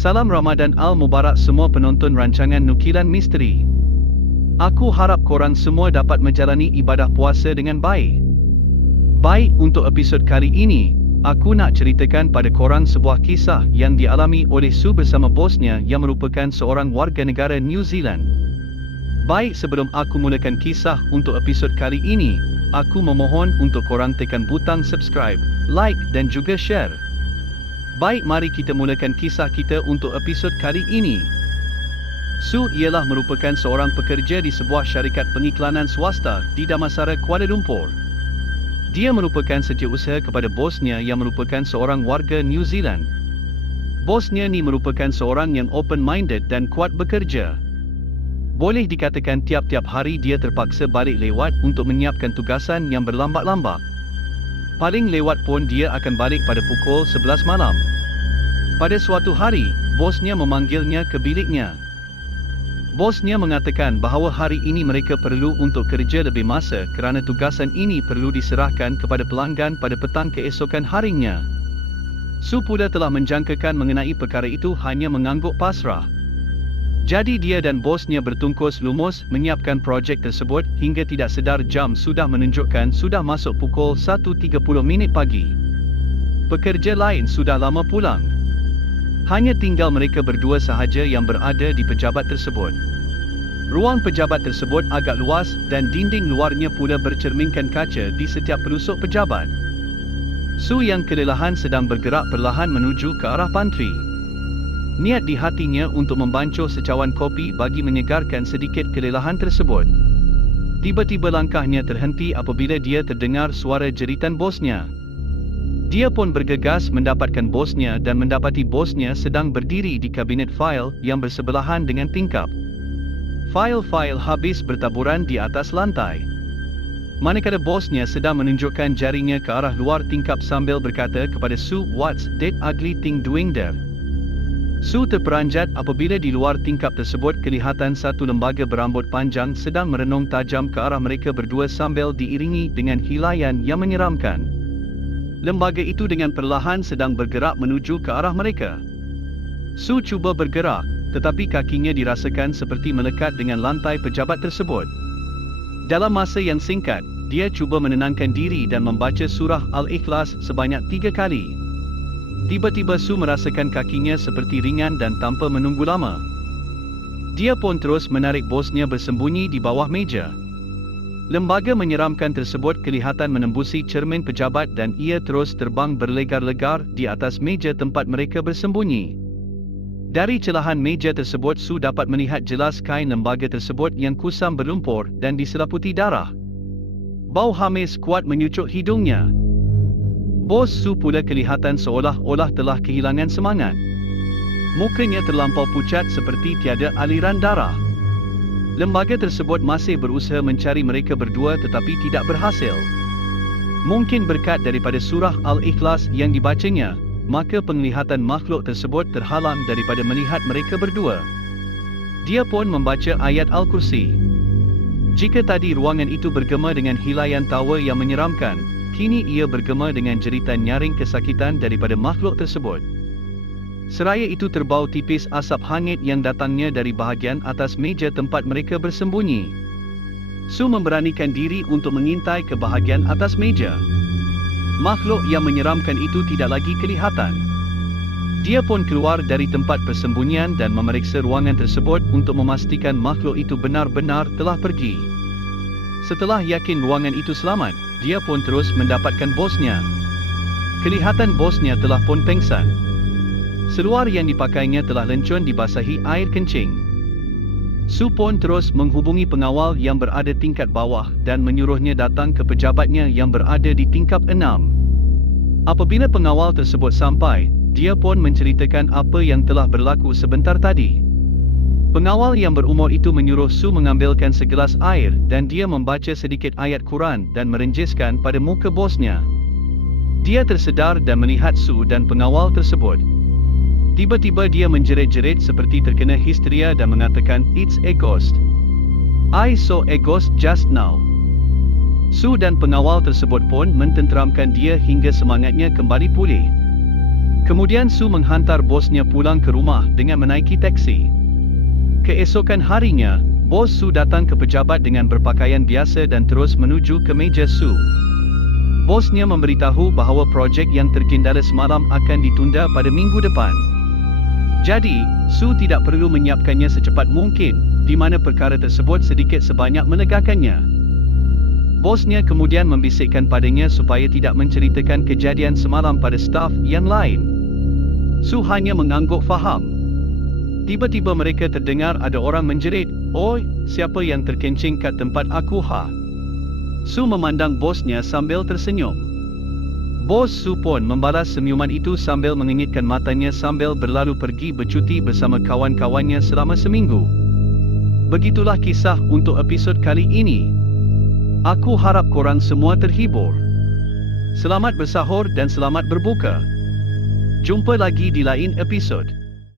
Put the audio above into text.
Salam Ramadan Al-Mubarak semua penonton rancangan Nukilan Misteri. Aku harap korang semua dapat menjalani ibadah puasa dengan baik. Baik, untuk episod kali ini, aku nak ceritakan pada korang sebuah kisah yang dialami oleh Sue bersama bosnya yang merupakan seorang warga negara New Zealand. Baik, sebelum aku mulakan kisah untuk episod kali ini, aku memohon untuk korang tekan butang subscribe, like dan juga share. Baik, mari kita mulakan kisah kita untuk episod kali ini. Sue ialah merupakan seorang pekerja di sebuah syarikat pengiklanan swasta di Damansara, Kuala Lumpur. Dia merupakan setiausaha kepada bosnya yang merupakan seorang warga New Zealand. Bosnya ni merupakan seorang yang open-minded dan kuat bekerja. Boleh dikatakan tiap-tiap hari dia terpaksa balik lewat untuk menyiapkan tugasan yang berlambak-lambak. Paling lewat pun dia akan balik pada pukul 11 malam. Pada suatu hari, bosnya memanggilnya ke biliknya. Bosnya mengatakan bahawa hari ini mereka perlu untuk kerja lebih masa kerana tugasan ini perlu diserahkan kepada pelanggan pada petang keesokan harinya. Sue pula telah menjangkakan mengenai perkara itu hanya mengangguk pasrah. Jadi dia dan bosnya bertungkus lumus menyiapkan projek tersebut hingga tidak sedar jam sudah menunjukkan sudah masuk pukul 1.30 pagi. Pekerja lain sudah lama pulang. Hanya tinggal mereka berdua sahaja yang berada di pejabat tersebut. Ruang pejabat tersebut agak luas dan dinding luarnya pula bercerminkan kaca di setiap pelusuk pejabat. Sue yang kelelahan sedang bergerak perlahan menuju ke arah pantry. Niat di hatinya untuk membancuh secawan kopi bagi menyegarkan sedikit kelelahan tersebut. Tiba-tiba langkahnya terhenti apabila dia terdengar suara jeritan bosnya. Dia pun bergegas mendapatkan bosnya dan mendapati bosnya sedang berdiri di kabinet fail yang bersebelahan dengan tingkap. Fail-fail habis bertaburan di atas lantai. Manakala bosnya sedang menunjukkan jarinya ke arah luar tingkap sambil berkata kepada Sue, "What's that ugly thing doing there?" Sue terperanjat apabila di luar tingkap tersebut kelihatan satu lembaga berambut panjang sedang merenung tajam ke arah mereka berdua sambil diiringi dengan hilaian yang menyeramkan. Lembaga itu dengan perlahan sedang bergerak menuju ke arah mereka. Sue cuba bergerak, tetapi kakinya dirasakan seperti melekat dengan lantai pejabat tersebut. Dalam masa yang singkat, dia cuba menenangkan diri dan membaca surah Al-Ikhlas sebanyak 3 kali. Tiba-tiba Sue merasakan kakinya seperti ringan dan tanpa menunggu lama. Dia pun terus menarik bosnya bersembunyi di bawah meja. Lembaga menyeramkan tersebut kelihatan menembusi cermin pejabat dan ia terus terbang berlegar-legar di atas meja tempat mereka bersembunyi. Dari celahan meja tersebut Sue dapat melihat jelas kain lembaga tersebut yang kusam berlumpur dan diselaputi darah. Bau hamis kuat menyucuk hidungnya. Bos Sue pula kelihatan seolah-olah telah kehilangan semangat. Mukanya terlampau pucat seperti tiada aliran darah. Lembaga tersebut masih berusaha mencari mereka berdua tetapi tidak berhasil. Mungkin berkat daripada surah Al-Ikhlas yang dibacanya, maka penglihatan makhluk tersebut terhalang daripada melihat mereka berdua. Dia pun membaca ayat Al-Kursi. Jika tadi ruangan itu bergema dengan hilaian tawa yang menyeramkan, kini ia bergema dengan jeritan nyaring kesakitan daripada makhluk tersebut. Seraya itu terbau tipis asap hangit yang datangnya dari bahagian atas meja tempat mereka bersembunyi. Sue memberanikan diri untuk mengintai ke bahagian atas meja. Makhluk yang menyeramkan itu tidak lagi kelihatan. Dia pun keluar dari tempat persembunyian dan memeriksa ruangan tersebut untuk memastikan makhluk itu benar-benar telah pergi. Setelah yakin ruangan itu selamat, dia pun terus mendapatkan bosnya. Kelihatan bosnya telah pun pengsan. Seluar yang dipakainya telah lencun dibasahi air kencing. Sue pun terus menghubungi pengawal yang berada tingkat bawah dan menyuruhnya datang ke pejabatnya yang berada di tingkap 6. Apabila pengawal tersebut sampai, dia pun menceritakan apa yang telah berlaku sebentar tadi. Pengawal yang berumur itu menyuruh Sue mengambilkan segelas air dan dia membaca sedikit ayat Quran dan merenjiskan pada muka bosnya. Dia tersedar dan melihat Sue dan pengawal tersebut. Tiba-tiba dia menjerit-jerit seperti terkena histeria dan mengatakan, "It's a ghost. I saw a ghost just now." Sue dan pengawal tersebut pun mententeramkan dia hingga semangatnya kembali pulih. Kemudian Su menghantar bosnya pulang ke rumah dengan menaiki taksi. Keesokan harinya, bos Su datang ke pejabat dengan berpakaian biasa dan terus menuju ke meja Su. Bosnya memberitahu bahawa projek yang terkendala semalam akan ditunda pada minggu depan. Jadi, Su tidak perlu menyiapkannya secepat mungkin, di mana perkara tersebut sedikit sebanyak melegakannya. Bosnya kemudian membisikkan padanya supaya tidak menceritakan kejadian semalam pada staf yang lain. Su hanya mengangguk faham. Tiba-tiba mereka terdengar ada orang menjerit, "Oi, siapa yang terkencing kat tempat aku ha?" Su memandang bosnya sambil tersenyum. Bos Su pun membalas senyuman itu sambil mengingitkan matanya sambil berlalu pergi bercuti bersama kawan-kawannya selama seminggu. Begitulah kisah untuk episod kali ini. Aku harap korang semua terhibur. Selamat bersahur dan selamat berbuka. Jumpa lagi di lain episod.